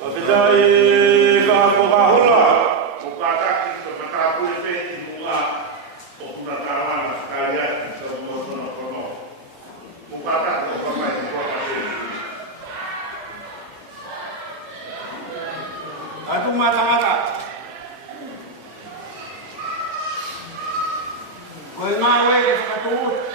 Papidai ka ko ka hula. Ko ka Mawe sa katuot.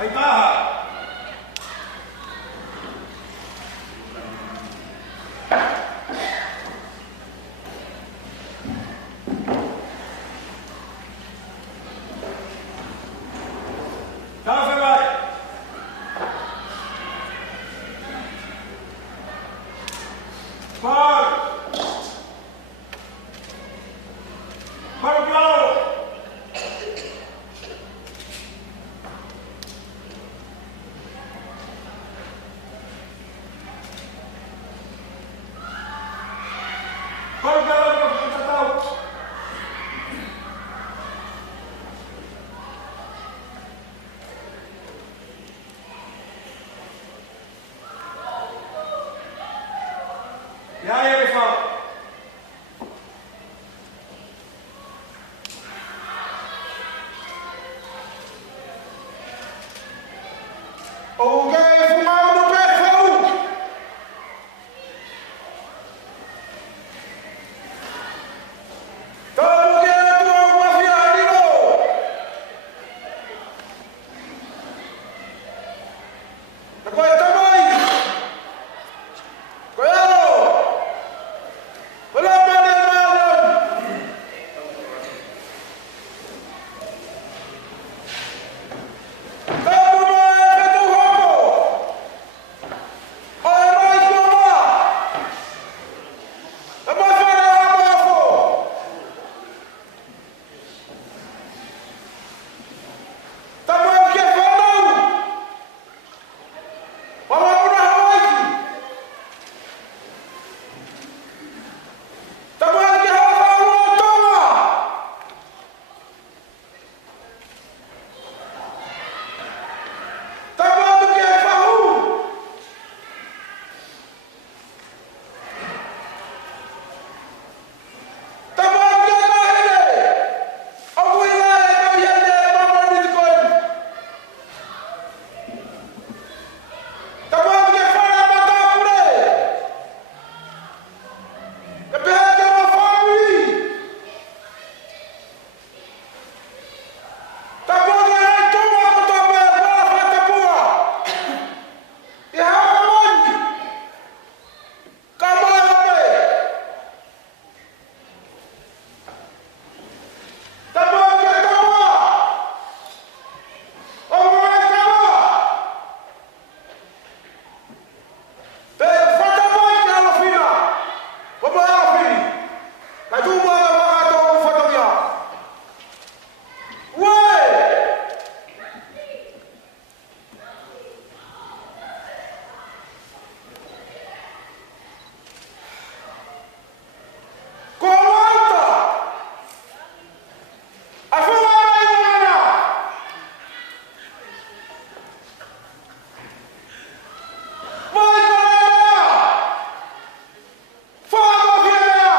Naitaha. Tafe vai. Par. Par claro. Par claro para tatau. Ya pessoal. Ok, fumamos no pé, fogo! Estamos dentro de uma viagem, depois também! Cuidado! Olha a mão! Estamos no efeito roubo! Olha mais uma! É mais para abaixo! Estamos aqui falando! Vamos para a noite! Estamos aqui falando! Toma! Estamos aqui falando! Estamos aqui falando! Algum lugar é que eu ia ter uma mão de coisa! Estamos aqui falando matar por ele! É pior que uma família! Estamos aqui falando toma com tua mãe! Bora, fata boa! E rala onde? Calma, velho! Estamos aqui, calma! Vamos lá, calma! Fata boa, que ela filha! Vamos lá, filho! Mas tu manda lá, então, fata minha! Ué! Comanda! A fumar aí, menina! Vai, galera! Fala, filha!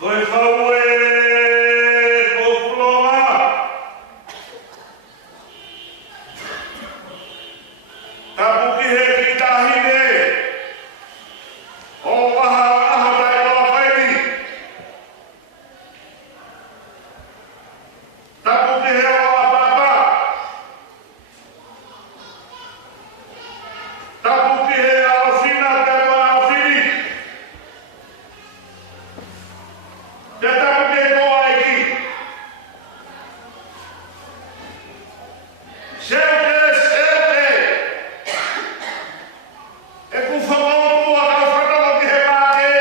Koe whaue ko puloa. Tapuki he ki tahine. O waha aha tai loa whaini. Tapuki he o apapa. Tapuki he aofina te moa aofini. Te tapuki he koa eki. Seute, seute. E ku whamaotua ka whanau ki he māke.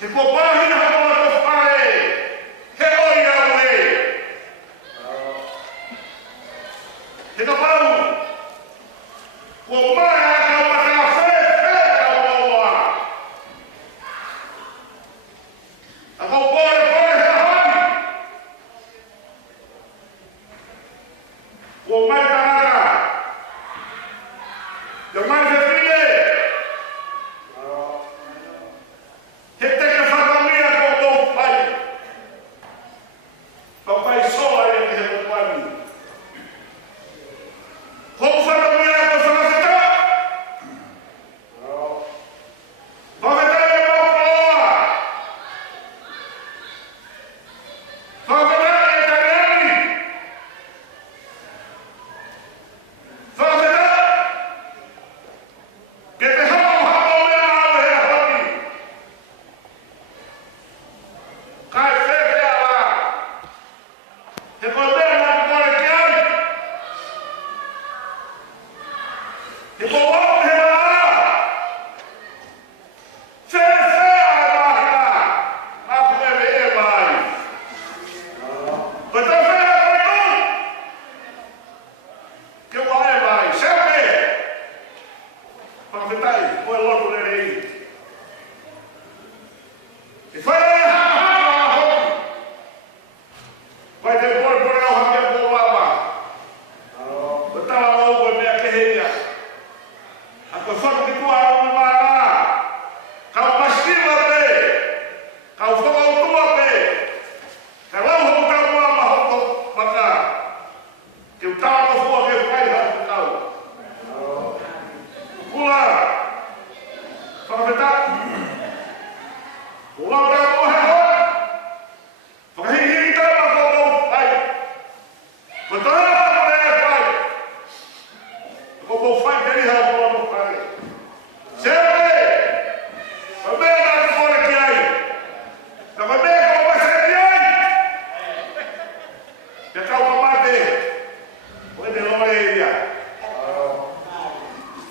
He ko pāhina hamoa ko whare. He oi au e. He ka pau. Ko mai a ka maka whe ka uaua. A ko pore pore he honi. Ko mai tanaka. Te mai he whine. He teke whakamia ko tō whai. Papai soa e ki he kopani. Ko whakamia ko whakawheta. Whakawheta e mōkoa. Whakawheta e tareani. Whakawheta ke te hamo mea au he honi. Kai whewhe ala. He koe mea nā kore ki ai. He koe wau he ala. Whewhe ala mahina. Nā whewhe e mai. Koe tau whewhe koe tū. Ke wā e mai. Sepe. Whakawhetai, koe lotu rere i. E whae e hanga hoki. Vai te pore pore au hamia ko wawa. Ko tawa au koe mea kehenia. A koe whakatikua au ni mara. Kau pastiva pe. Kau whakautua pe. Ka lau hoku kau mua mahoko maka. Ke utawa ko fua ke whai hau kau. Kula. Whakawheta. Kula ura ko he hoi. Whakahihi tama ko tau whai. Ko taha ko rea whai. Ko tau whai teri hau kua mo whai. Sepe. Ka mea nā te kore ki ai. Ka mea ko wase ki ai. Te kau mamate. Koe te loe e ia.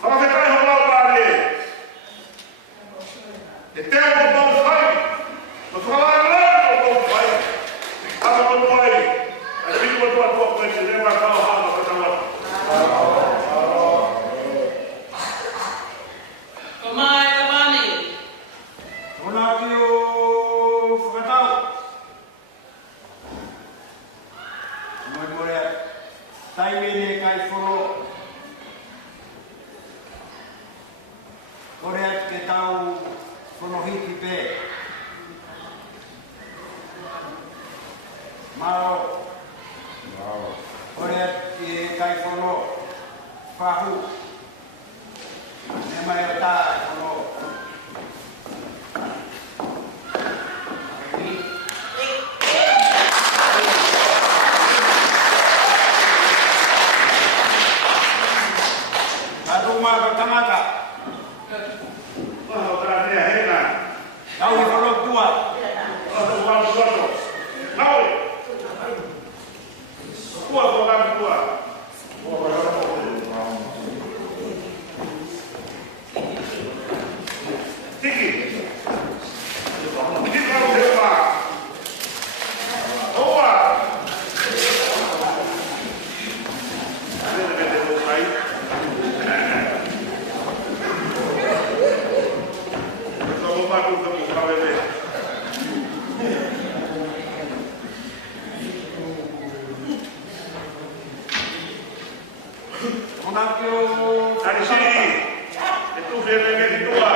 Whakawhetai ho lau rāre. E teo ko tau whai. Ko whakalai ko tau whai. Haka ko noai. A whitu mo tua tua koe te rewa kau hama ko tawa. Kamai Kamani. Tōna ki o whakatau. Moi morea. Taimene kai whoro. Korea ke tau whonohiti pē. Mao. Korea ke kai whono. Whahu. Ne mai o tā whono. Tatu mā ka tangata. Waho tā mea hena. Tau i whono tua. Waho wau soto. Naui. Kua ko rāmi kua. Tiki. Tiki kau te wā. Oa. Tēne me te tō kai. Tō matu te mo kawele. Ona ki o... Tari si. E tu where me ki tua.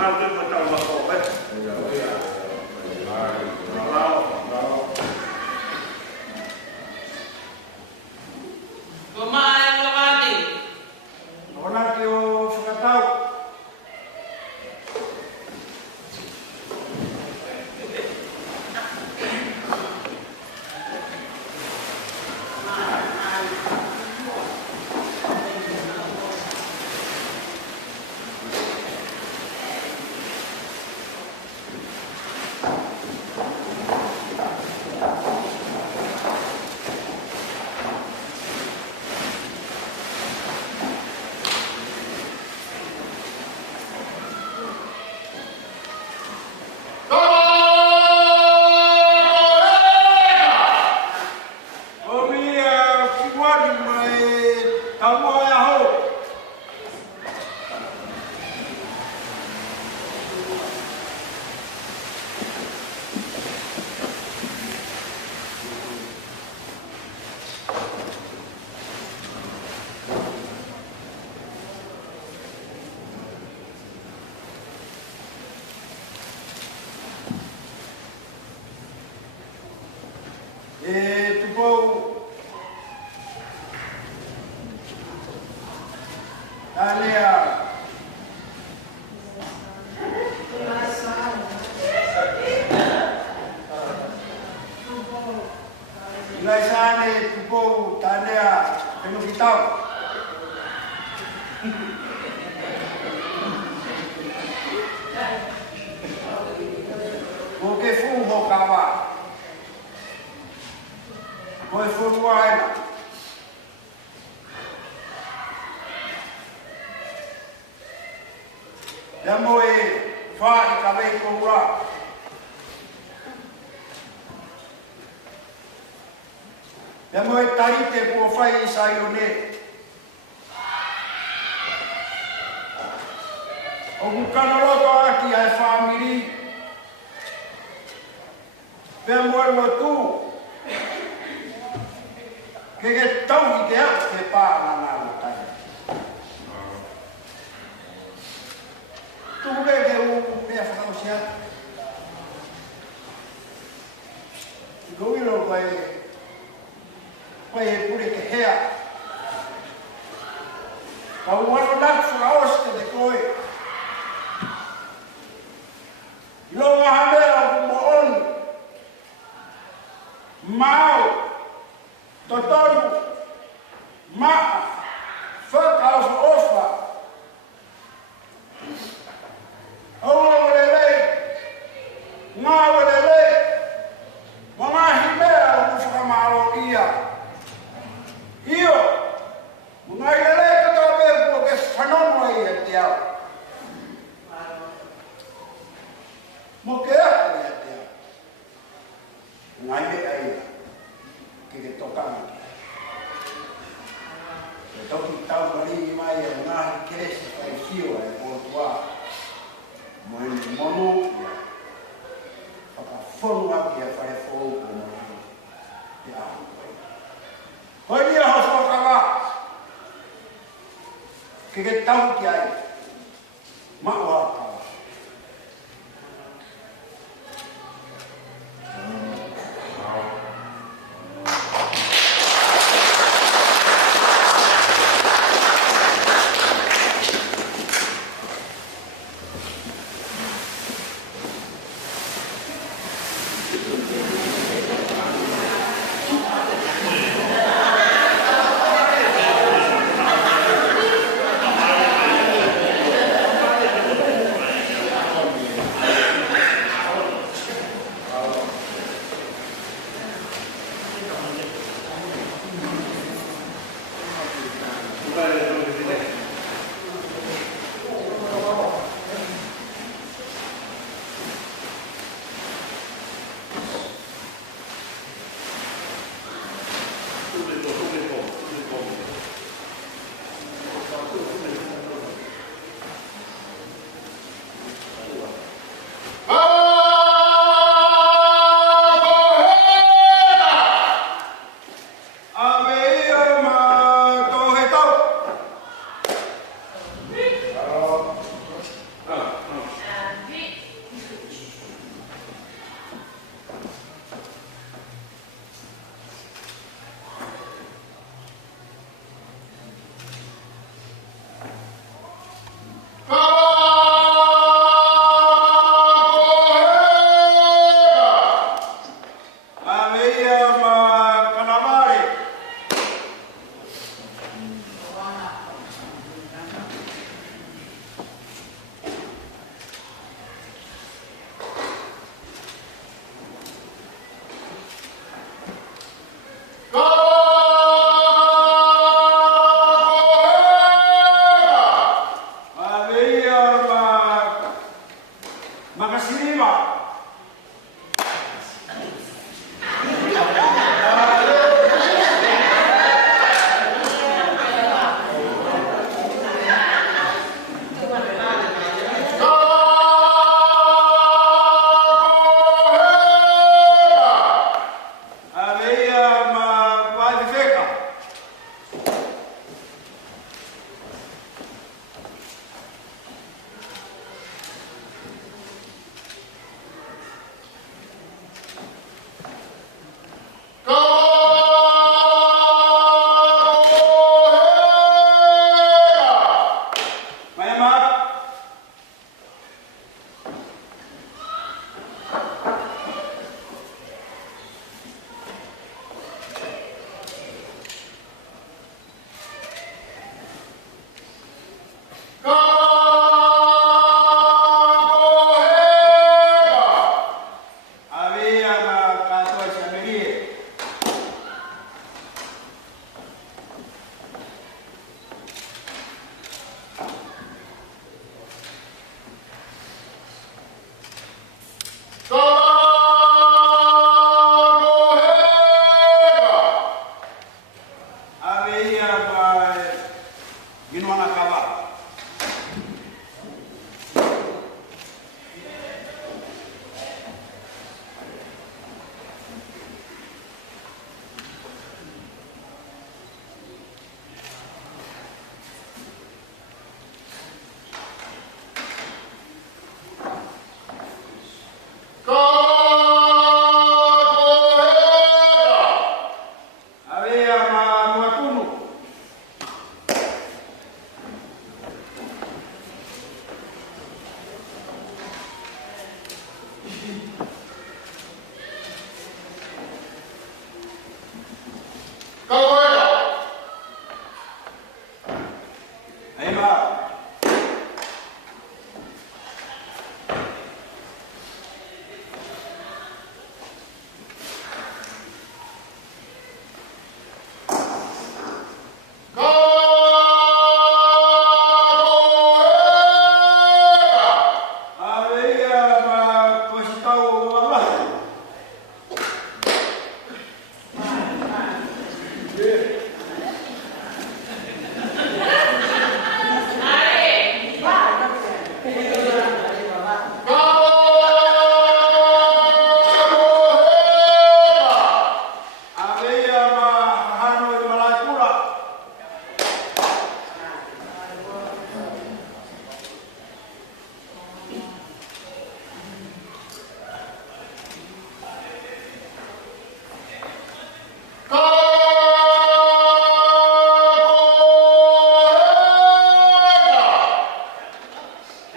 Nanti macam apa? Pemain Lavani. Orang kio suka tahu. Ya mo tarite po fai sayone. O bukano loto aki ai family. Pe mo lo tu. Que tão ideal que para na luta. Tu vê que o me fa o sia. Govilo vai pure que hea. Kau wano nak furaos ke de koi. Lo ngahame aku mohon. Mau. Totoru. Ma. Fakau ofa. Oh lele. Ngau lele. Mama himera aku fukamaro iya. Io, una lei che dovrebbe che fanno e diao. Mo che è diao. Ngai ai che toccano. E tocchi tau mari mai e una che si fa il fio e portua. Mo il mono fa forma che fa fuoco mo. Ya. Hoi dia hospo kawa. Que tau que ai. Mawa kawa.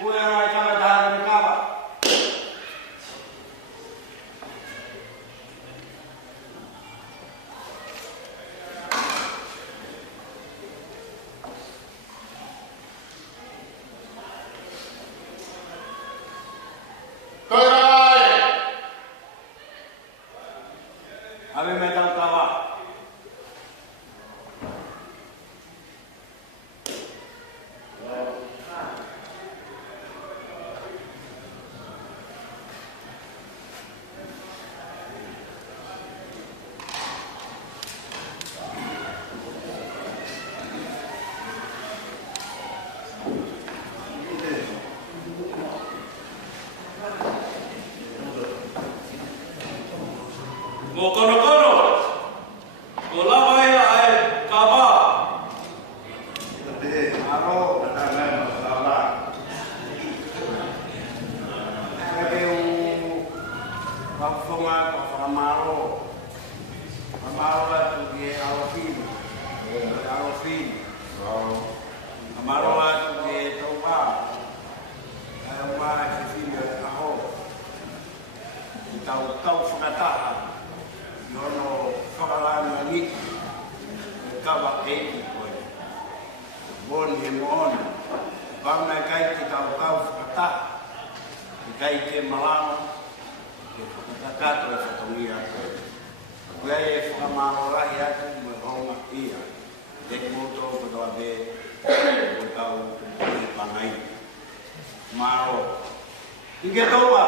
Ue ai tanga taha ni kawa. Ave me tau kawa. Mo kono. Ola vai ai kaba. Aro. Whafonga ka whamaro. Whamaro atu ki e arofini. Arofini. Whamaro atu ki e taupa. Ai uma e whiwhine e aho. I tau whakataha. I ono whakalanga ngiki. E kawa eiti koe. Boni he moona. Wanga e kai ki tau whakataha. I kai te malama. Takato e whatongia koe. Koe e whakamarorahi atu me honga ia. Te kumoto ko toa be o tau e pangai. Maro. Ike toa.